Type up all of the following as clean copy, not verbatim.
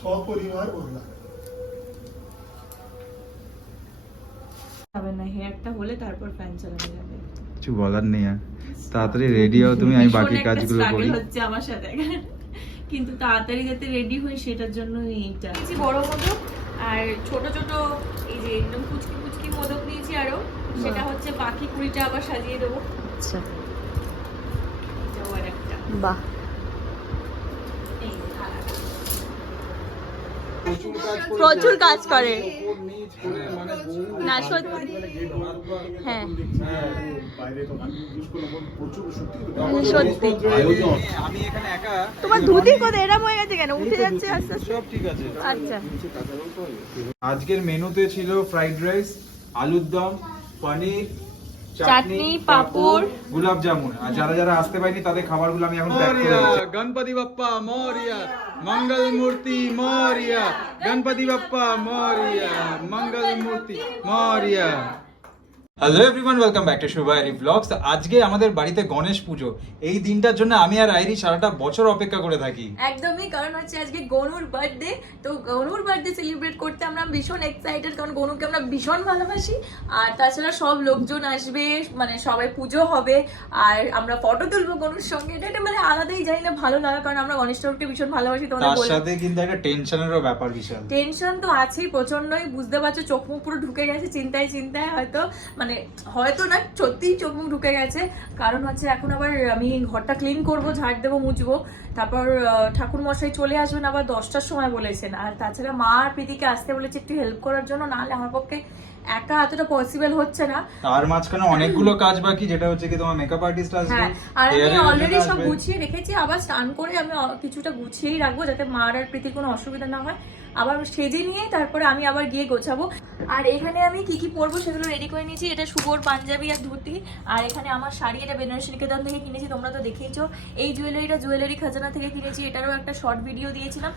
সপরিবার বললাম হবে না, হেয়ারটা হলে তারপর ফ্যান চালানো যাবে। কিছু বলার নেই। আর তাড়াতাড়ি রেডি হও তুমি, আমি বাকি কাজগুলো করি। হচ্ছে আমার সাথে কিন্তু তাড়াতাড়ি যাতে রেডি হই সেটার জন্য এইটা বড় মোদক আর ছোট ছোট এই যে একদম কুচকি কুচকি মোদক নিয়েছি আরো, সেটা হচ্ছে বাকি 20টা আবার সাজিয়ে দেবো। আচ্ছা, এটাও আর একটা বাহ। এই প্রচুর কাজ করে না সত্যি। হ্যাঁ সত্যি। আমি এখানে একা। তোমার ধুতি কোথায় এরম হয়ে গেছে কেন? উঠে যাচ্ছে আস্তে আস্তে। সব ঠিক আছে। আচ্ছা, আজকের মেনুতে ছিল ফ্রাইড রাইস, আলুর দম, পনির, চাটনি, পাঁপড়, গোলাপ জামুন। আর যারা যারা আসতে পারেনি তাদের খাবারগুলো আমি এখন প্যাক করে দিচ্ছি। গণপতি বাপ্পা মরিয়া, মঙ্গল মূর্তি মরিয়া, গণপতি বাপ্পা মরিয়া, মঙ্গল মূর্তি মরিয়া। Hello everyone, welcome back to Shubha আইরি ব্লগস। আজকে আমাদের বাড়িতে গণেশ পুজো। এই দিনটার জন্য আমি আর আইরি সারাটা বছর অপেক্ষা করে থাকি। একদমই, কারণ হচ্ছে আজকে গনুর বার্থডে। তো গনুর বার্থডে সেলিব্রেট করতে আমরা ভীষণ এক্সাইটেড, কারণ গনুকে আমরা ভীষণ ভালোবাসি। আর তাছাড়া সব লোকজন আসবে, মানে সবাই পুজো হবে আর আমরা ফটো তুলবো গনুর সঙ্গে। এটা একটা মানে আলাদাই, জানি না ভালো লাগা, কারণ আমরা গণেশ ঠাকুরকে ভীষণ ভালোবাসি। তার সাথে কিন্তু একটা টেনশনেরও ব্যাপার বিশাল। টেনশন তো আছেই প্রচন্ডই, বুঝতে পারছো চোখ মুখ পুরো ঢুকে গেছে চিন্তায় চিন্তায়। হয়তো না, সত্যিই চোখ মুখ ঢুকে গেছে। কারণ হচ্ছে এখন আবার আমি ঘরটা ক্লিন করব, ঝাড় দেবো, মুছবো। তারপর ঠাকুর মশাই চলে আসবেন আবার 10টার সময় বলেছেন। আর তাছাড়া মা আর প্রীতিকে আসতে বলেছে একটু হেল্প করার জন্য, নাহলে আমার পক্ষে একা এতটা পসিবল হচ্ছে না। আর মাঝখানে অনেকগুলো কাজ বাকি, যেটা হচ্ছে কি তোমার মেকআপ আর্টিস্ট আসবে। হ্যাঁ, আর আমি অলরেডি সব গুছিয়ে রেখেছি। আবার স্নান করে আমি কিছুটা গুছিয়েই রাখবো, যাতে মার আর প্রীতির কোনো অসুবিধা না হয়। আবার সেজে নিয়ে তারপরে আমি আবার গিয়ে গোছাবো। আর এখানে আমি কি কি পরবো সেগুলো রেডি করে নিয়েছি। এটা শুভর পাঞ্জাবি আর ধুতি। আর এখানে আমার শাড়ি, এটা বেনারসি নিকেতন থেকে কিনেছি, তোমরা তো দেখেইছো। এই জুয়েলারিটা জুয়েলারি খাজানা থেকে কিনেছি, এটারও একটা শর্ট ভিডিও দিয়েছিলাম।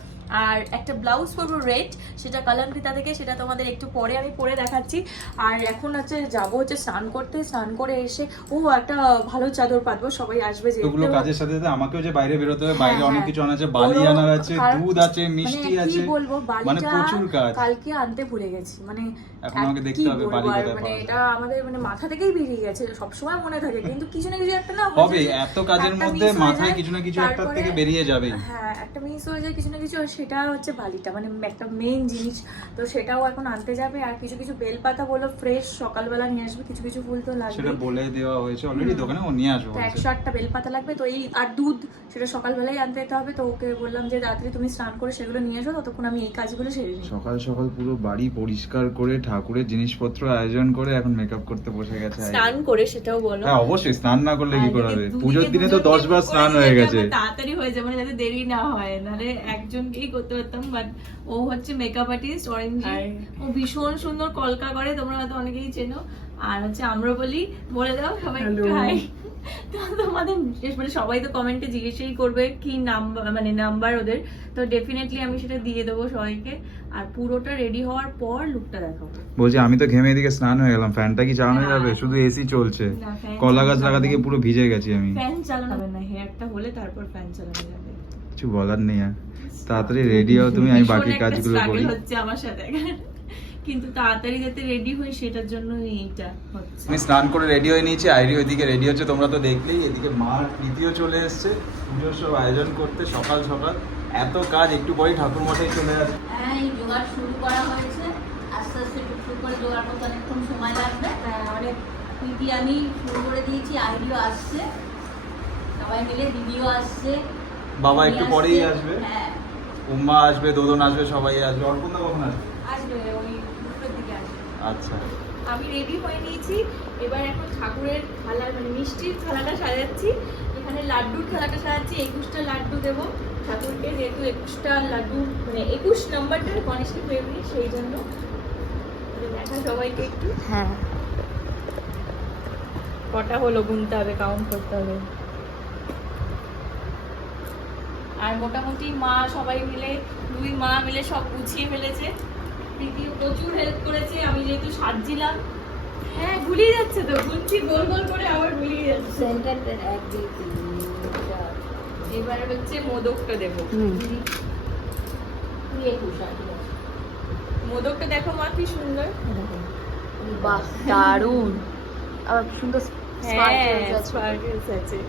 আর একটা ব্লাউজ পরবো রেড, সেটা কালামকৃতা থেকে, সেটা তোমাদের একটু পরে আমি পরে দেখাচ্ছি। আর এখন হচ্ছে যাবো হচ্ছে স্নান করতে, স্নান করে এসে একটা ভালো চাদর পাতবো, সবাই আসবে। যেগুলো কাজের সাথে সাথে আমাকেও যে বাইরে বেরোতে হবে, বাইরে অনেক কিছু আনা আছে, বালি আনার আছে, দুধ আছে, মিষ্টি আছে, কি বলবো, মানে প্রচুর কাজ। কালকে আনতে ভুলে গেছি, মানে এখন আমাকে দেখতে হবে বালি কোথায় পাওয়া যায়। এটা আমাদের মানে মাথা থেকেই বেরিয়ে গেছে, সবসময় মনে থাকে, কিন্তু কিছু না কিছু একটা না হবে। এত কাজের মধ্যে মাথায় কিছু না কিছু একটা থেকে বেরিয়ে যাবে। হ্যাঁ, একটা মিস হয়ে যায় কিছু না কিছু, সেটা হচ্ছে বালিটা, মানে একটা মেইন জিনিস। তো সেটাও এখন আনতে যাবে। আর কিছু কিছু বেলপাতা বলো ফ্রেশ সকালবেলা নিয়ে আসবে, কিছু কিছু ফুল তো লাগবে, সেটা বলে দেওয়া হয়েছে অলরেডি দোকানে, ও নিয়ে আসবে। 108টা বেলপাতা লাগবে। তো এই আর দুধ, সেটা সকালবেলায় আনতে যেতে হবে। তো ওকে বললাম যে রাত্রে তুমি স্নান করে সেগুলো নিয়ে এসো, ততক্ষণ আমি এই কাজগুলো সেরে নিই। সকাল সকাল পুরো বাড়ি পরিষ্কার করে ঠাকুরের জিনিসপত্র আয়োজন করে এখন মেকআপ করতে বসে গেছে। স্নান করে সেটাও বলো। হ্যাঁ অবশ্যই, স্নান না করলে কি করে হবে? পুজোর দিনে তো 10 বার স্নান হয়ে গেছে। তাড়াতাড়ি হয়ে যাবে, যাতে দেরি না হয়, নাহলে একজনকেই করতে পারতাম। বাট ও হচ্ছে মেকআপ আর্টিস্ট অরেঞ্জি, ও ভীষণ সুন্দর কলকা করে, তোমরা হয়তো অনেকেই চেনো। আর হচ্ছে আমরা বলে দাও সবাই হাই। তোমাদের বিশেষ করে সবাই তো কমেন্টে জিজ্ঞেসই করবে কি নাম্বার ওদের, তো ডেফিনেটলি আমি সেটা দিয়ে দেবো সবাইকে। আর পুরোটা রেডি হওয়ার পর লুকটা দেখাবো। বলছি আমি তো ঘেমে এদিকে স্নান হয়ে গেলাম, ফ্যানটা কি চালানো যাবে? শুধু এসি চলছে, কলা গাছ লাগা থেকে পুরো ভিজে গেছি আমি। ফ্যান চালানো হবে না, হেয়ারটা হলে তারপর ফ্যান চালানো যাবে। কিছু বলার নেই। আর তাড়াতাড়ি রেডি হও তুমি, আমি বাকি কাজগুলো করি। হচ্ছে আমার সাথে কিন্তু তাড়াতাড়ি যাতে রেডি হই সেটার জন্য এইটা হচ্ছে। আমি স্নান করে রেডি হয়ে নিয়েছি, আইরি ওইদিকে রেডি হচ্ছে, তোমরা তো দেখলেই। এদিকে মার প্রীতিও চলে এসেছে পুজোর সব আয়োজন করতে। সকাল সকাল এত কাজ, একটু পরেই ঠাকুর মশাই চলে আসবে। হ্যাঁ, এই জোগাড় শুরু করা হয়েছে, আস্তে আস্তে টুকটুক করে জোগাড় করতে অনেকক্ষণ সময় লাগবে। অনেক পিটি আমি শুরু করে দিয়েছি, আইডিও আসছে, সবাই মিলে, দিদিও আসছে, বাবা একটু পরেই আসবে, হ্যাঁ উম্মা আসবে, দোদন আসবে, সবাই আসবে। অর্পণদা কখন আসবে? আসবে ওই দুটোর দিকে আসবে। আচ্ছা, আমি রেডি হয়ে নিয়েছি। এবার এখন ঠাকুরের থালা, মানে মিষ্টির থালাটা সাজাচ্ছি। এখানে লাড্ডুর থালাটা সাজাচ্ছি, 21টা লাড্ডু দেবো ঠাকুরকে, যেহেতু 21টা লাড্ডু, মানে 21 নাম্বারটা গণেশের ফেভারিট, সেই জন্য দেখা সবাইকে একটু। হ্যাঁ, কটা হলো গুনতে হবে, কাউন্ট করতে হবে। আর মোটামুটি মা সবাই মিলে, 2 মা মিলে সব গুছিয়ে ফেলেছে। প্রীতিও প্রচুর হেল্প করেছে, আমি যেহেতু সাজছিলাম। হ্যাঁ, গুলিয়ে যাচ্ছে তো, গুনছি গোল গোল করে আবার গুলিয়ে যাচ্ছে। সেন্টারটা 1 2 3 4 এবার হচ্ছে মোদকটা দেবো। মোদকটা দেখো মা কি সুন্দর। বাহ দারুণ, আবার কি সুন্দর হ্যাঁ স্পার্কেলস আছে।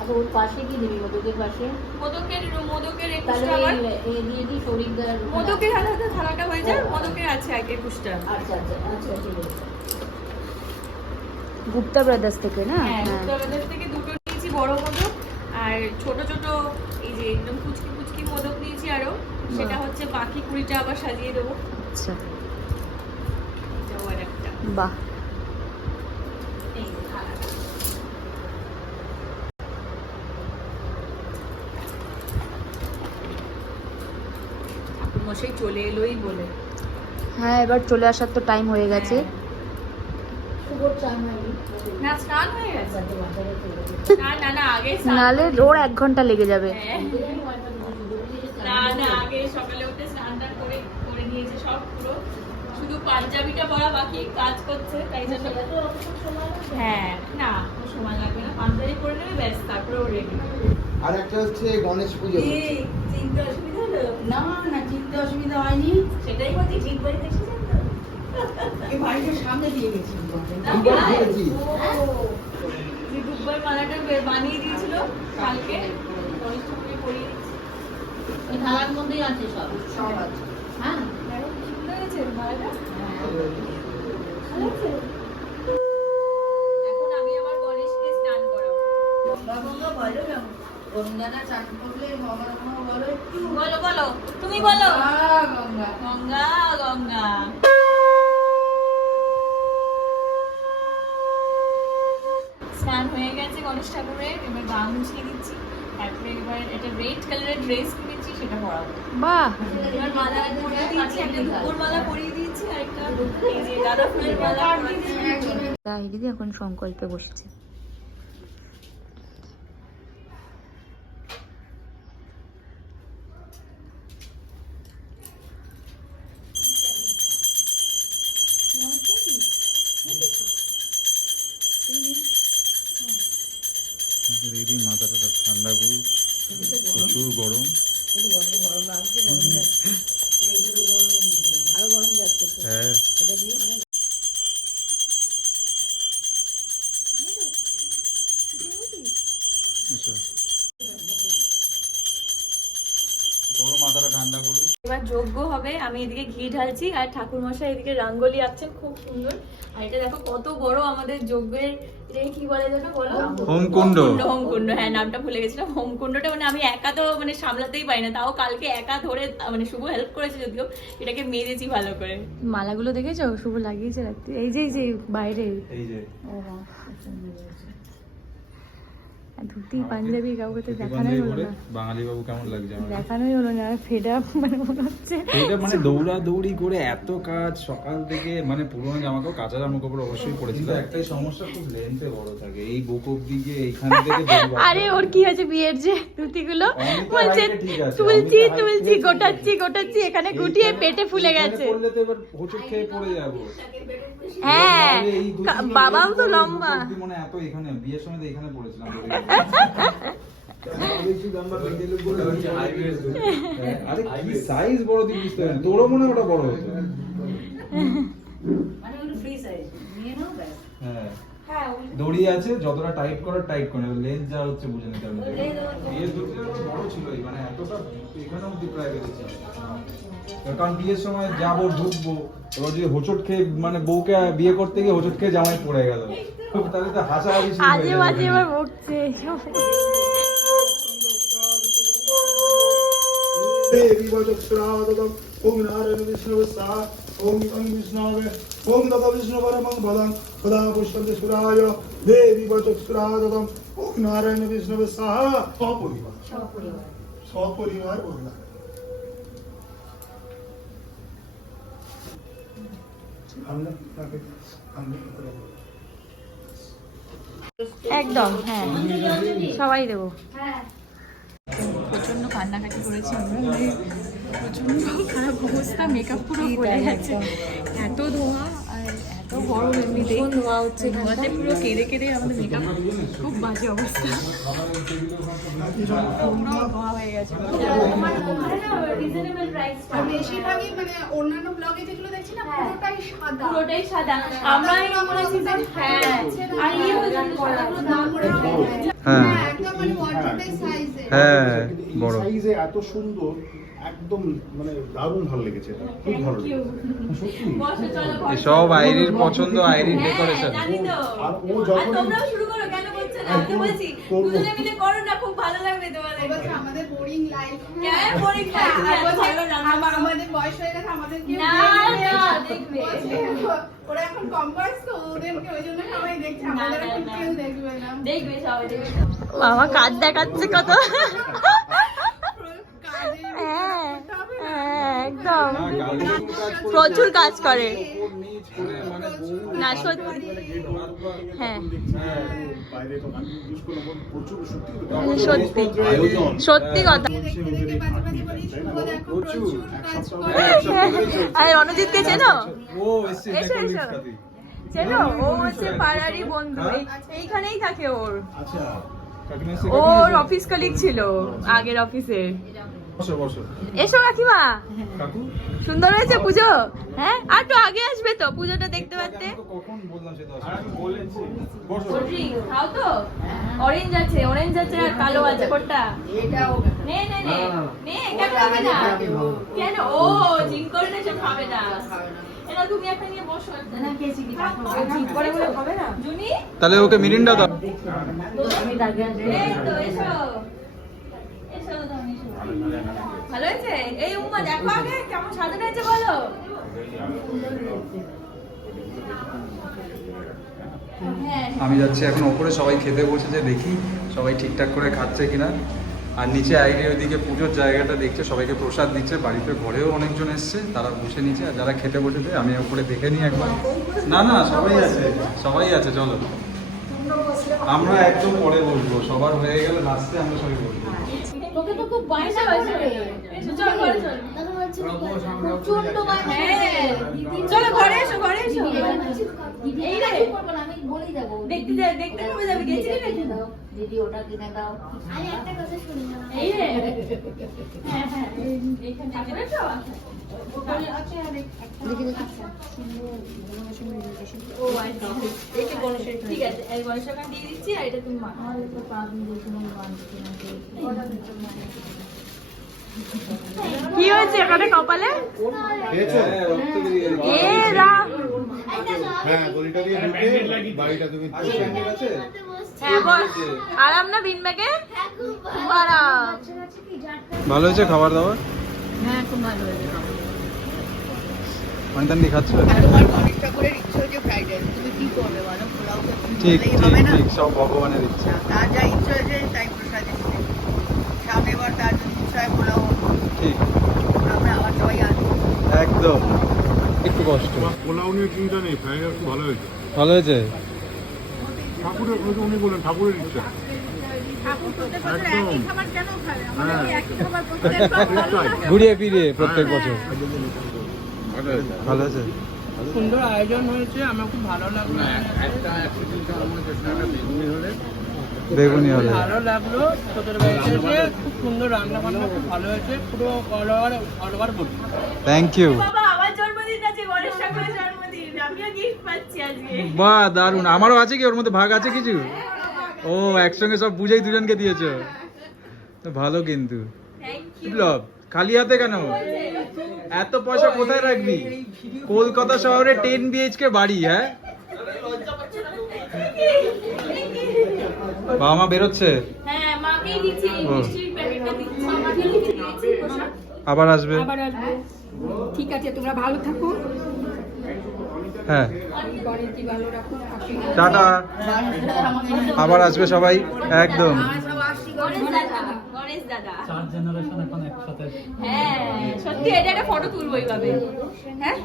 আচ্ছা ওর পাশে কি দিবি মোদকের পাশে? মোদকের তাহলে 21টা আবার এই দিয়ে দিই শরীরদার। মোদকের হাতে থালাটা হয়ে যায়, মোদকের আছে আগে 21টা। আচ্ছা আচ্ছা আচ্ছা ঠিক আছে। গুপ্তা ব্রাদার্স থেকে না? হ্যাঁ উত্তরপ্রদেশ থেকে দুটো নিয়েছি বড় মোদক, আর ছোট ছোট এই যে একদম কুচকি কুচকি মোদক নিয়েছি আরো, সেটা হচ্ছে বাকি 20টা আবার সাজিয়ে দেবো। আচ্ছা এটাও আর একটা। বাহ, এই যে থালাটা। ঠাকুরমশাই চলে এলোই বলে। হ্যাঁ এবার চলে আসার তো টাইম হয়ে গেছে। শুভর চান হয়নি। না স্নান হয়ে গেছে। বাচ্চা বাচ্চারা চলে গেছে। না না না আগে স্নান নালে করে ওর 1 ঘন্টা লেগে যাবে। হ্যাঁ। না না আগে সকালে উঠে স্নানটা করে করে নিয়েছে সব পুরো, শুধু পাঞ্জাবিটা পরা বাকি, কাজ করছে তাই জন্য। হ্যাঁ না ও সময় লাগবে না, পাঞ্জাবি পরে নেবে ব্যাস, তারপরে ও রেডি। আর একটা হচ্ছে গণেশ পুজো হচ্ছে। চিনতে অসুবিধা হলো? না না চিনতে অসুবিধা হয়নি। সেটাই বলছি, ঠিক বাড়িতে এসেছেন তো? এই বাড়িটার সামনে দিয়ে গেছি। না, দুবার ভাই। ঘুরেছি। ও, যে দুব্বার মালাটা বানিয়ে দিয়েছিল কালকে, গণেশ ঠাকুরকে পরিয়ে দিয়েছি। ওই থালার মধ্যেই আছে সব। সব আছে। হ্যাঁ। দেখো কি সুন্দর হয়েছে মালাটা। ভালো হয়েছে? এখন আমি আমার গণেশকে স্নান করাবো। গঙ্গা গঙ্গা বলো না। গঙ্গাটা চান করলে গঙ্গা গঙ্গা বলো একটু। বলো বলো, তুমি বলো। গঙ্গা। গঙ্গা গঙ্গা। স্নান হয়ে গেছে গণেশ ঠাকুরের, এবার গা মুছিয়ে দিচ্ছি, তারপরে এবার এটা রেড কালারের ড্রেস কিনেছি সেটা পরাবো। বাহ, এবার মালা পরিয়ে দিয়েছি, একটা দুপুর মালা পরিয়ে দিয়েছি, আর একটা এই যে গাঁদা ফুলের মালা পরিয়ে দিয়েছি। দিদি এখন সংকল্পে বসেছে। দিদি মাথাটা ঠান্ডা করুক, প্রচুর গরম। হ্যাঁ আচ্ছা, তোর মাথাটা ঠান্ডা করুক। এবার যজ্ঞ হবে, আমি এদিকে ঘি ঢালছি আর ঠাকুর মশাই এদিকে রঙ্গোলি আঁকছেন খুব সুন্দর। আর এটা দেখো কত বড় আমাদের যজ্ঞের, এটাকে কি বলে যেন বলো? হোমকুণ্ড। হোমকুণ্ড, হ্যাঁ নামটা ভুলে গেছিলাম। হোমকুণ্ডটা মানে আমি একা তো মানে সামলাতেই পারি না, তাও কালকে একা ধরে মানে শুভ হেল্প করেছে, যদিও এটাকে মেরেছি ভালো করে। মালাগুলো দেখেছো শুভ লাগিয়েছে রাত্রি, এই যে বাইরে এই যে ধুতি পাঞ্জাবি কাউকে তো দেখানোই হলো না। বাঙালি বাবু কেমন লাগছে আমার? দেখানোই হলো না, ফেড আপ মানে মনে হচ্ছে। এটা মানে দৌড়াদৌড়ি করে এত কাজ সকাল থেকে, মানে পুরোনো জামা কাপড়, কাঁচা জামা কাপড় অবশ্যই পড়েছিল। একটাই সমস্যা, খুব লেন্থে বড় থাকে, এই বুক অবধি গিয়ে এইখান থেকে আরে ওর কি হয়েছে বিয়ের যে ধুতিগুলো, অমিতা বলছে হাইটে ঠিক আছে, তুলছি অমিতা তুলছি হাইটে গোটাচ্ছি ঠিক আছে। গোটাচ্ছি, এখানে গুটিয়ে পেটে ফুলে গেছে। পড়লে তো এবার হোঁচট খেয়ে পড়ে যাবো। হ্যাঁ নাহলে এই ধুতি বাবাও তো এই লম্বা। ধুতি মনে হয় এত এখানে, বিয়ের সময় তো এখানে পড়েছিলাম। আরে কি সাইজ বড় দিন বুঝতে পারি, তোরও মনে হয় ওটা বড় হতো। মানে ওগুলো ফ্রি সাইজ নিয়ে নাও ব্যাস। হ্যাঁ হ্যাঁ দড়ি আছে, যতটা টাইট করার টাইট করে, লেন্থ যা হচ্ছে বুঝে নিতে হবে। বিয়ের ধুতিটা বড় ছিল, মানে এতটা এখানে অব্দি প্রায় গেছে। কারণ বিয়ের সময় যাবো ঢুকবো, এবার যদি হোঁচট খেয়ে মানে বউকে বিয়ে করতে গিয়ে হোঁচট খেয়ে জামাই পড়ে গেল, তাহলে তো হাসাহাসি শুরু হয়ে আজে যাবে। বাজে এবার বকছে। देवी वचक्षुरावदम् ओम नारायण विष्णु सा ओम ओम विष्णवे ओम तद विष्णु परमं पदं पदा पुष्पन्ते सुराय देवी वचक्षुरावदम् ओम नारायण विष्णु सा सपरिवार बोलना। একদম হ্যাঁ সবাই দেবো। প্রচন্ড কান্নাকাটি করেছি আমরা, মানে প্রচন্ড খারাপ অবস্থা, মেকআপ পুরো পড়ে গেছে, এত ধোয়া আর এত তো গরম এমনিতেই ভীষণ ধোয়া হচ্ছে ধোয়াতে পুরো কেঁদে কেঁদে আমাদের মেকআপ খুব বাজে অবস্থা, পুরো ধোয়া হয়ে গেছে। আর বেশিরভাগই মানে অন্যান্য ব্লগে যেগুলো দেখছি না পুরোটাই সাদা। আমরা বলেছি যে হ্যাঁ আর ইয়ে হয়ে যাবে সাদাগুলো দাম করে হ্যাঁ একদম মানে ওয়াটারটাই সাইজে। হ্যাঁ বড় সাইজে এত সুন্দর, একদম মানে দারুণ ভালো লেগেছে, খুব ভালো লেগেছে সত্যি। বসে চলো এসব আইরির পছন্দ, আইরির ডেকোরেশন। জানি তো। আর ও আর যখন তোমরাও শুরু করো, কেন করছো না? আমি তো বলছি করবো। দুজনে মিলে করো না, খুব ভালো লাগবে তোমাদের। বলছে আমাদের বোরিং লাইফ, কেন boring লাগছে? ভালো লাগছে। আমাদের বয়স হয়ে গেছে, আমাদের কেউ না, দেখবে না, না। দেখবে। বলছে, ওরা এখন কম বয়স তো, ওদেরকে ওই জন্য সবাই দেখছে, আমাদের এখন না। কেউ দেখবে না। দেখবে সবাই দেখবে। বাবা কাজ দেখাচ্ছে কত। কাজের হ্যাঁ, করতে হবে না। হ্যাঁ, একদম প্রচুর কাজ করে। না সত্যি, হ্যাঁ বাইরে তো আমি ইউজ করলাম প্রচুর, সত্যি সত্যি সত্যি কথা। দেখতে দেখতে বাজে বাজে বলি, শুভ দেখো প্রচুর কাজ করে। আর রণজিৎকে চেনো? ও এসছে এসো, এসো। চেনো? ও হচ্ছে পাড়ারই বন্ধু, এইখানেই থাকে ওর। আচ্ছা ওর অফিস কলিগ ছিল আগের অফিসে। বসো বসো এসো কাকিমা, কাকু সুন্দর হয়েছে পুজো। হ্যাঁ আর তো আগে আসবে তো পুজোটা দেখতে পারতে। আমি তো কখন বললাম সেটা আমি বলেছি বসো কোল্ড ড্রিঙ্ক খাও তো? অরেঞ্জ আছে, অরেঞ্জ আছে আর কালো আছে, কোনটা? এটাও নে নে নে নে, কেন খাবে না? কেন? ও জিম করে না, সব খাবে না। এটা তুমি একটা নিয়ে বসো। না খেয়েছি কি জিম করে বলে খাবে না? জুনি তাহলে ওকে মিরিন্ডা দাও। এই তো এসো এসো তুমি, এসো। ভালো হয়েছে? এই উম্মা দেখো আগে কেমন সাজানো হয়েছে বলো। হ্যাঁ আমি যাচ্ছি এখন ওপরে, সবাই খেতে বসেছে, দেখি সবাই ঠিকঠাক করে খাচ্ছে কিনা। আর নিচে আইরি ওইদিকে পুজোর জায়গাটা দেখছে, সবাইকে প্রসাদ দিচ্ছে। বাড়িতে ঘরেও অনেকজন এসছে, তারা বসে নিচে। আর যারা খেতে বসেছে আমি ওপরে দেখে নিই একবার। না না সবাই আছে, সবাই আছে, চলো আমরা একদম পরে বসবো, সবার হয়ে গেলে লাস্টে আমরা সবাই বসবো। তোকে তো খুব পয়সা এসো, এসো, চলো ঘরে চলো। প্রচন্ড হ্যাঁ চলো ঘরে এসো, ঘরে এসো। দিদি এই রে। করবো না, আমি বলেই দেবো। দেখতে কবে যাবে? গেছিলি নাকি? দিদি ওটা কিনে দাও। আমি একটা কথা শুনি না। এই রে। হ্যাঁ হ্যাঁ এইখানে ঠাকুর এসো। ও আচ্ছা, এইটা গণেশের, ঠিক আছে এই গণেশের ওখানে দিয়ে দিচ্ছি, আর এটা তুমি মা। কি হয়েছে এখানে কপালে? খেয়েছো? এ রাম, হ্যাঁ গলিটা দিয়ে ঢুকে বাড়িটা তুমি হ্যাঁ বল। আরাম না বিন ব্যাগে? আরাম। ভালো হয়েছে খাবার দাবার? হ্যাঁ খুব ভালো হয়েছে। অনিতান্ডি খাচ্ছে? তোমার অনেকটা করে ইচ্ছে হচ্ছে ফ্রাইড রাইস, তুমি কি করবে বলো? পোলাও তো ঠিক বললেই ঠিক হবে না। ঠিক, সব ভগবানের ইচ্ছা। তার যা ইচ্ছে হয়েছে তাই প্রসাদে দিতে। সামনে বার তার যদি ইচ্ছে হয় পোলাও, ঠিক আমরা আবার সবাই আসবো। একদম। একটু কষ্ট। পোলাও নিয়ে চিন্তা নেই, ফ্রাইড রাইস ভালো হয়েছে। ভালো হয়েছে? ঠাকুরের উনি বললেন ঠাকুরের ইচ্ছা। ঠাকুর প্রত্যেক বছর একদম। একই খাবার কেন খাবে? আমাদের হ্যাঁ। কি একই খাবার প্রত্যেকবার ভালো লাগে? ঘুরিয়ে ফিরিয়ে প্রত্যেক বছর। ভালো হয়েছে? সুন্দর আয়োজন হয়েছে, আমার খুব ভালো লাগলো। বেগুনি হলে ভালো লাগলো তোদের বাড়িতে এসে, খুব সুন্দর রান্না বান্না, খুব ভালো হয়েছে, পুরো অল ওভার বলি। Thank you. বাবা আমার জন্মদিন আছে, গণেশ ঠাকুরের জন্মদিন, আমিও গিফট পাচ্ছি আজকে। বাহ দারুণ। আমারও আছে কি, ওর মধ্যে ভাগ আছে কিছু? ও একসঙ্গে সব বুঝেই দুজনকে দিয়েছো, তো ভালো। কিন্তু থ্যাংক ইউ। বিপ্লব খালি হাতে কেন? এত পয়সা কোথায় রাখবি? কলকাতা শহরে 10 BHK বাড়ি। হ্যাঁ বাবা মা বেরোচ্ছে, হ্যাঁ মাকেই দিচ্ছি, ও। মিষ্টির প্যাকেটটা দিচ্ছি, মাকে লিখে দিয়েছি প্রসাদ। আবার আসবে। আবার আসবো। ঠিক আছে, তোমরা ভালো থাকো, হ্যাঁ গণেশজি ভালো রাখো। টাটা। আবার আসবে সবাই একদম। গণেশ দাদা, গণেশ দাদা। হ্যাঁ সত্যি এটা একটা ফটো তুলবো এইভাবে। হ্যাঁ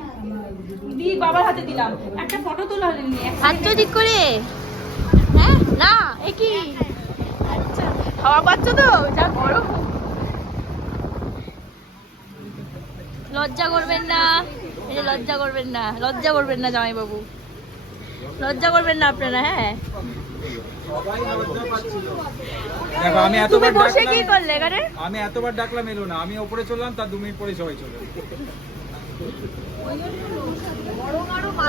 দি বাবার হাতে দিলাম, একটা ফটো তোলা হলে নিয়ে খাচ্ছ ঠিক করে? হ্যাঁ না এ কি খাওয়া পাচ্ছ তো? যা গরম। লজ্জা করবেন না, এই যে লজ্জা করবেন না, লজ্জা করবেন না জামাইবাবু। লজ্জা করবেন না আপনারা। হ্যাঁ সবাই লজ্জা পাচ্ছিল। দেখো আমি তুমি এতবার বসে কি ডাকলাম, করলে এখানে? আমি এতবার ডাকলাম এলো না, আমি ওপরে চললাম, তার 2 মিনিট পরে সবাই চলে এলো।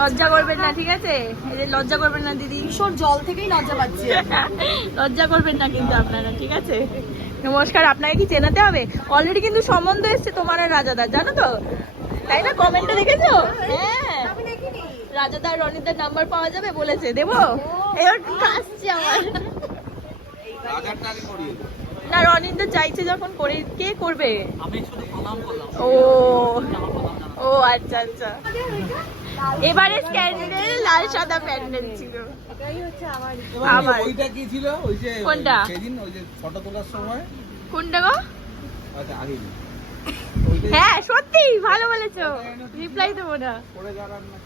লজ্জা করবেন না, ঠিক আছে? এই যে লজ্জা করবেন না দিদি, ঈশ্বর জল থেকেই লজ্জা পাচ্ছি। লজ্জা করবেন না কিন্তু আপনারা, ঠিক আছে? নমস্কার। আপনাকে কি চেনাতে হবে? অলরেডি কিন্তু সম্বন্ধ এসছে তোমার আর রাজাদার, জানো তো, তাই না? কমেন্টে দেখেছো? হ্যাঁ, রাজাদার রনিদার নাম্বার পাওয়া যাবে বলেছে, দেবো? এবার আসছে আমার রাজারটা আগে করিয়ে দাও। না, রনিন্দা চাইছে যখন করে, কে করবে? আমি শুধু প্রণাম করলাম। ও ও আচ্ছা আচ্ছা। এবারে স্ক্যান্ডেল লাল সাদা প্যান্ডেল ছিল। আবার ওইটা কি ছিল? ওই যে কোনটা? সেদিন ওই যে ফটো তোলার সময়। কোনটা গো? আচ্ছা আগে হ্যাঁ সত্যি ভালো বলেছো, রিপ্লাই দেবো না। করে যাবেন না।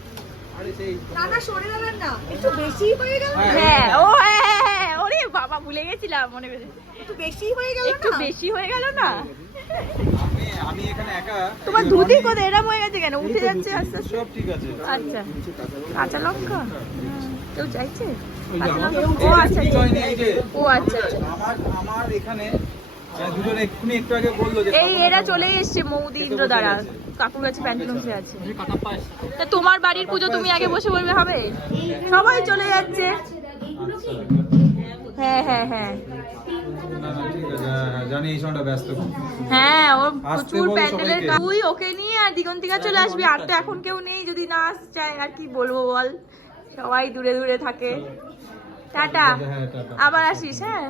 আরে সেই না সরে যাবেন না, একটু বেশি হয়ে গেল। হ্যাঁ ও হ্যাঁ, ওরে বাবা ভুলে গেছিলাম, মনে করে একটু বেশি হয়ে গেল। একটু বেশি হয়ে গেল না? আমি এখানে একা। তোমার দুধই কোথায় এরম হয়ে গেছে কেন? উঠে যাচ্ছে আস্তে আস্তে। সব ঠিক আছে। আচ্ছা, কাঁচা লঙ্কা কেউ চাইছে? ওই যে আমার- ও আচ্ছা এই হয়নি, এই যে ও আচ্ছা আচ্ছা। আমার এখানে দুজন এক্ষুনি একটু আগে বললো যে এই এরা চলেই এসছে, মৌদি ইন্দ্র দ্বারা কাকুর কাছে প্যান্টালুন্সে আছে। তা তোমার বাড়ির পুজো তুমি আগে বসে বলবে হবে? সবাই চলে যাচ্ছে। হ্যাঁ হ্যাঁ হ্যাঁ না না ঠিক আছে, হ্যাঁ, হ্যাঁ, জানি এই সময়টা ব্যস্ত। হ্যাঁ, ওর আসতে প্রচুর বলো প্যান্ডেলের সবাইকে। তুই ওকে নিয়ে আর দিগন্তিকা চলে আসবি, আর তো এখন কেউ নেই। যদি না আসতে চায় আর কি বলবো বল, সবাই দূরে দূরে থাকে। টাটা, হ্যাঁ, টাটা। আবার আসিস। হ্যাঁ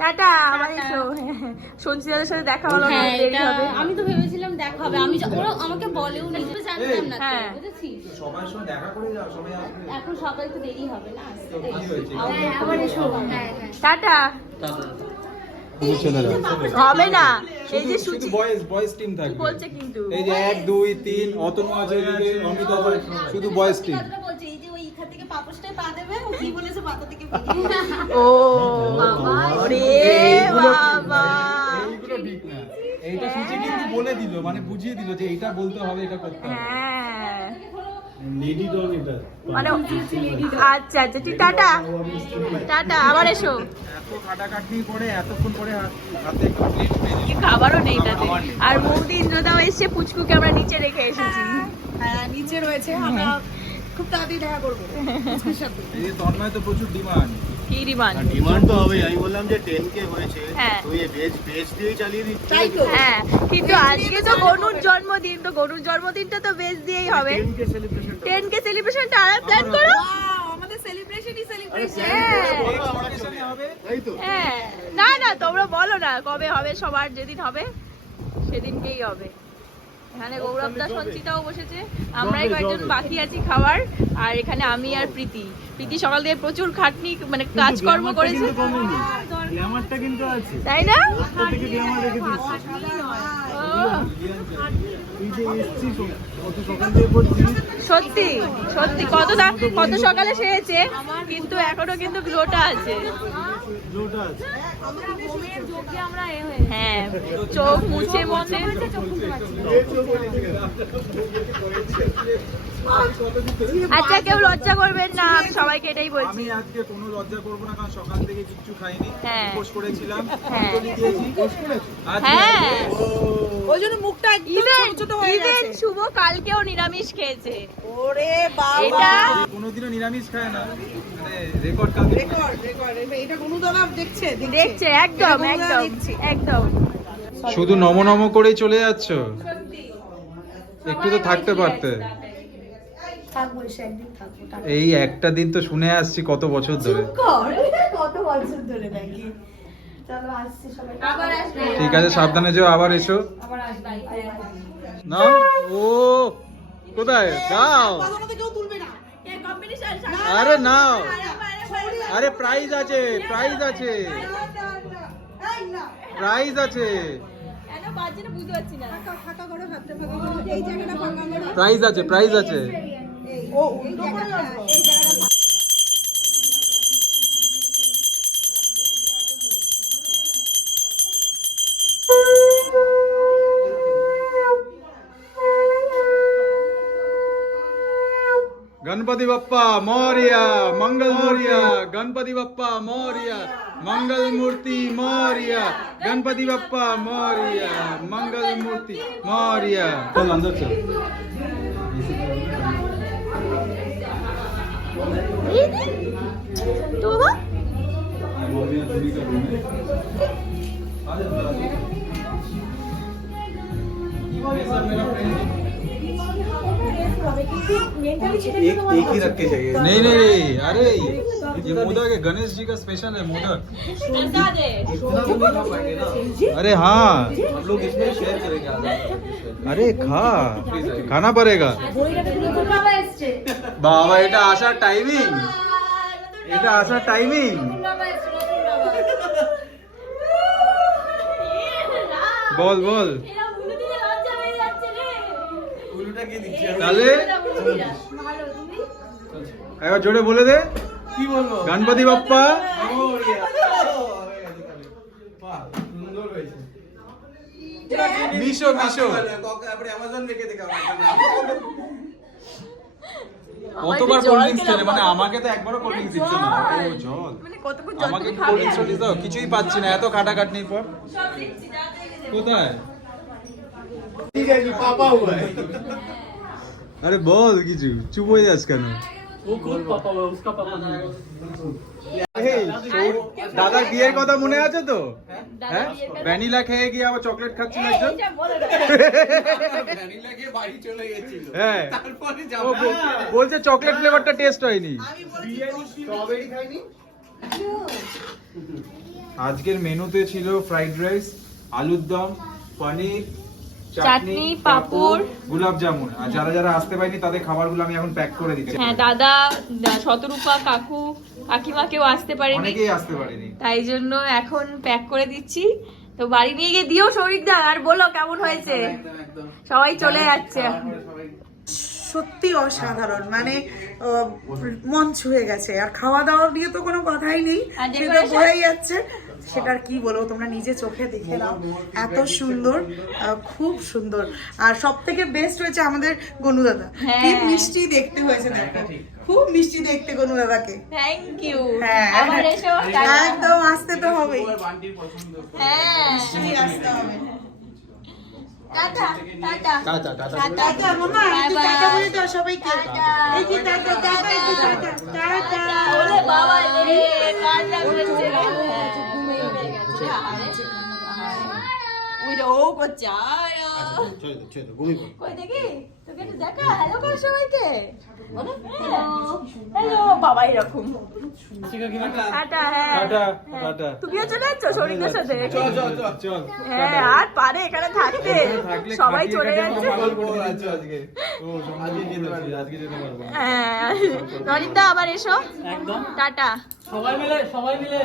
টাটা, আবার এসো। সঞ্চিতাদের সাথে দেখা হলো না, দেরি হবে। আমি তো ভেবেছিলাম দেখা হবে, আমি ওরা আমাকে বলেও নি, জানতাম না তো, হ্যাঁ। বুঝেছিস? সবার সঙ্গে দেখা করে যাও, সবাই আসবে। এখন সকাল তো দেরি হবে না আসতে। তো কি হয়েছে? আবার এসো। হ্যাঁ টাটা। চলে যাও। হবে না, এই যে শুধু সুচি বয়েজ টিম থাকবে। বলছে কিন্তু। এই যে 1 2 3 অতনু আছে এদিকে, অমিত আছে, শুধু বয়েজ টিম। কথাটা বলছে, এই যে ওই ইখা থেকে পাপোশটায় পা দেবে, ও কি বলেছে পাতা থেকে বেরিয়ে। ও রে এইগুলো ঠিক বাবা, না, এইগুলো ঠিক না। এইটা সুচি কিন্তু বলে দিল, মানে বুঝিয়ে দিল যে এইটা বলতে হবে, এটা করতে হবে। হ্যাঁ লেডি ডন এটা মানে আচ্ছা আচ্ছা ঠিক, টাটা টাটা, আবার এসো। এত কাটাকাটি করে এতক্ষণ পরে হাতে একটা প্লেট পেয়ে কি খাবারও নেই তাতে। আর বৌদি ইন্দ্রদাও এসে পুচকুকে আমরা নিচে রেখে এসেছি। হ্যাঁ নিচে রয়েছে, আমরা খুব তাড়াতাড়ি দেখা করবো। এই যে তন্ময় তো প্রচুর ডিমান্ড। কি রিমান? ডিমান্ড তো হবে, আমি বললাম যে 10K হয়েছে, হ্যাঁ। তো এই ভেজ দিয়েই চালিয়ে দিচ্ছি। তাই তো। হ্যাঁ কিন্তু আজকে তো গনুর জন্মদিন, তো গনুর জন্মদিনটা তো বেশ দিয়েই হবে। 10K সেলিব্রেশন 10K সেলিব্রেশনটা আর প্ল্যান করো। আমাদের সেলিব্রেশনই সেলিব্রেশন। হবে তাই তো। হ্যাঁ না না, তোমরা বলো না কবে হবে, সবার যেদিন হবে সেদিনকেই হবে। এখানে গৌরবদা সঞ্চিতাও বসেছে, আমরাই কয়েকজন বাকি আছি খাবার। আর এখানে আমি আর প্রীতি। প্রীতি সকাল থেকে প্রচুর খাটনি, মানে কাজকর্ম করেছে, গ্ল্যামারটা কিন্তু আছে, তাই না? থেকে গ্ল্যামার রেখে দিচ্ছি। ও, তুই যে এসছিস কত সকাল থেকে বলছিস, সত্যি সত্যি কত সকালে সেরেছে, কিন্তু এখনো কিন্তু গ্লোটা আছে। গ্লোটা আছে। হ্যাঁ চোখ মুছে মুছে। আচ্ছা কেউ লজ্জা করবেন না, আমি সবাইকে এটাই বলছি। আমি আজকে কোনো লজ্জা করবো না, কারণ সকাল থেকে কিচ্ছু খাইনি, হ্যাঁ। উপোস করেছিলাম, হ্যাঁ। অঞ্জলি দিয়েছি। আজকে হ্যাঁ ওই জন্য মুখটা একদম ইভেন ছোট ছোট হয়ে ইভেন গেছে। শুভ কালকেও নিরামিষ খেয়েছে। ওরে বাবা, এটা কোনোদিনও নিরামিষ খায় না, মানে রেকর্ড কালকে রেকর্ড এটা কোনো দাদা দেখছে দেখছে একদম একদম একদম। শুধু নম নম করেই চলে যাচ্ছ, একটু তো থাকতে পারতে। থাকবো, এসে একদিন থাকবো। এই একটা দিন তো শুনে আসছি কত বছর ধরে। কত বছর ধরে নাকি। চলো আসছি সবাই, আবার আসবে। ঠিক আছে, সাবধানে যেও, আবার এসো। আবার আসবি। না ও কোথায় দাও, কেউ তুলবে না। আরে নাও, আরে প্রাইজ আছে, প্রাইজ আছে, প্রাইজ আছে, কেন বাজছে না বুঝতে পারছি না। ফাঁকা করো, হাতটা ফাঁকা করো, এই জায়গাটা ফাঁকা করো। প্রাইজ আছে, প্রাইজ আছে। ও উল্টো করে আসবো। এই জায়গাটা गणपति बप्पा मौर्य मंगल मौर्य गणपति बप्पा मौर्य मंगल मूर्ति मौर्य गणपति बप्पा मौर्य मंगल मूर्ति मौर्य। चल अंदर चल। तो बाबा एक ही रख के चाहिए। नहीं नहीं अरे ये मोदक है, गणेश जी का स्पेशल है मोदक। अरे हाँ हम लोग इसमें शेयर करेंगे। अरे खा खाना पड़ेगा बाबा। এটা আসার টাইমিং, এটা আসার টাইমিং। বল বল তাহলে একবার জোরে বলে দে। কি বলবো? গণপতি বাপ্পা মিশো মিশো। কতবার কোল্ড ড্রিঙ্কস খেলে, মানে আমাকে তো একবারও কোল্ড ড্রিঙ্কস দিচ্ছে না। ও জল, মানে কতক্ষণ আমাকে কোল্ড ড্রিঙ্কস দিতে দাও, কিছুই পাচ্ছি না এত খাটাখাটনির পর। কোথায়? ठीक है जी पापा हुआ है। আরে বল কিছু, চুপ হয়ে যাস কেন? वो खुद पापा हुआ, उसका पापा नहीं। দাদার বিয়ের কথা মনে আছে তো? হ্যাঁ ভ্যানিলা খেয়ে গিয়ে আবার চকলেট খাচ্ছিল একজন। ভ্যানিলা খেয়ে বাড়ি চলে গেছিল। হ্যাঁ তারপরে ও বলছে চকলেট ফ্লেভারটা টেস্ট হয়নি। স্ট্রবেরি খাইনি। আজকের মেনুতে ছিল ফ্রাইড রাইস, আলুর দম, পনির, চাটনি, পাঁপড়, গোলাপ জামুন। আর যারা যারা আসতে পারেনি তাদের খাবারগুলো আমি এখন প্যাক করে দিচ্ছি। হ্যাঁ দাদা, শতরূপা, কাকু, কাকিমা কেউ আসতে পারেনি, অনেকেই আসতে পারেনি, তাই জন্য এখন প্যাক করে দিচ্ছি। তো বাড়ি নিয়ে গিয়ে দিও শৌরিকদা, আর বলো কেমন হয়েছে। সবাই চলে যাচ্ছে। সত্যি অসাধারণ, মানে মন ছুঁয়ে গেছে। আর খাওয়া দাওয়া নিয়ে তো কোনো কথাই নেই, আর সেটা বোঝাই যাচ্ছে। সেটার কি বলবো, তোমরা নিজে চোখে দেখে নাও, এত সুন্দর, খুব সুন্দর। আর সব থেকে বেস্ট হয়েছে আমাদের গনু দাদা, কি মিষ্টি দেখতে হয়েছে, দেখো খুব মিষ্টি দেখতে গনু দাদাকে। Thank you. হ্যাঁ আবার এসো। একদম আসতে তো হবে, হ্যাঁ নিশ্চয়ই আসতে হবে। Tata tata tata tata. Tata মামা, একটু টাটা বলে দাও সবাইকে। এই যে টাটা টাটা, এই যে টাটা টাটা। ওরে বাবা রে, টাটা করছে। ওই ও করছে। চলো ঘুমিয়ে পড়ো। কই দেখি তোকে একটু দেখা, হ্যালো কর সবাইকে। হ্যালো বাবা, এরকম টাটা। হ্যাঁ টাটা টাটা। তুমিও চলে যাচ্ছ শরীরের সাথে? চল চল চল চল। হ্যাঁ আর পারে এখানে থাকতে, সবাই চলে যাচ্ছে। আজকে ও আজকে যেতে পারবি, আজকে যেতে পারবো না। হ্যাঁ নরিন্দা আবার এসো। একদম টাটা। সবাই মিলে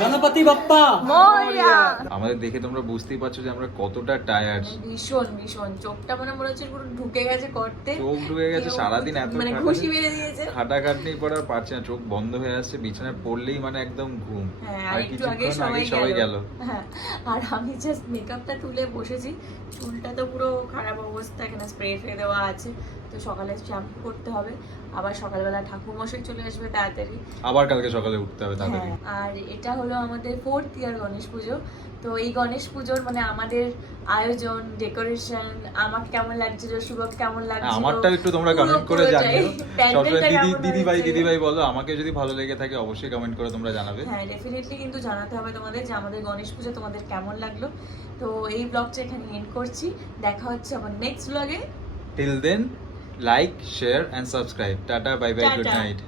গণপতি বাপ্পা মোরিয়া। আমাদের দেখে তোমরা বুঝতেই পারছো যে আমরা কতটা টায়ার্ড। ভীষণ ভীষণ, চোখটা মনে হচ্ছে পুরো ঢুকে গেছে করতে, চোখ ঢুকে গেছে সারাদিন এত মানে ঘুষি মেরে দিয়েছে। খাটাখাটনির পর আর পারছি না, চোখ বন্ধ হয়ে আসছে, বিছানায় পড়লেই মানে একদম ঘুম। হ্যাঁ আর আর একটু আগে কিছুক্ষণ আগে সবাই সবাই গেল। গেল। হ্যাঁ আর আমি জাস্ট মেকআপটা তুলে বসেছি, চুলটা তো পুরো খারাপ অবস্থা, এখানে স্প্রে ফ্রে দেওয়া আছে, তো সকালে শ্যাম্পু করতে হবে। আবার সকালবেলা ঠাকুরমশাই চলে আসবে তাড়াতাড়ি, আবার কালকে সকালে উঠতে হবে তাড়াতাড়ি। হ্যাঁ আর এটা হলো আমাদের 4th ইয়ার গণেশ পুজো। তো এই গণেশ পুজোর মানে আমাদের আয়োজন, ডেকোরেশন, আমাকে কেমন লাগছিল, শুভকে কেমন লাগছিল, আমারটাও একটু তোমরা কমেন্ট করে জানিও। প্যান্ডেলটা সবসময় কেমন হয়েছে। দিদিভাই বলো, আমাকে যদি ভালো লেগে থাকে অবশ্যই কমেন্ট করে তোমরা জানাবে। হ্যাঁ ডেফিনেটলি কিন্তু জানাতে হবে তোমাদের যে আমাদের গণেশ পুজো তোমাদের কেমন লাগলো। তো এই ব্লগটা এখানে এন্ড করছি, দেখা হচ্ছে আবার নেক্সট ব্লগে। Till then like, share and subscribe. Tata, bye bye, good tata. Night.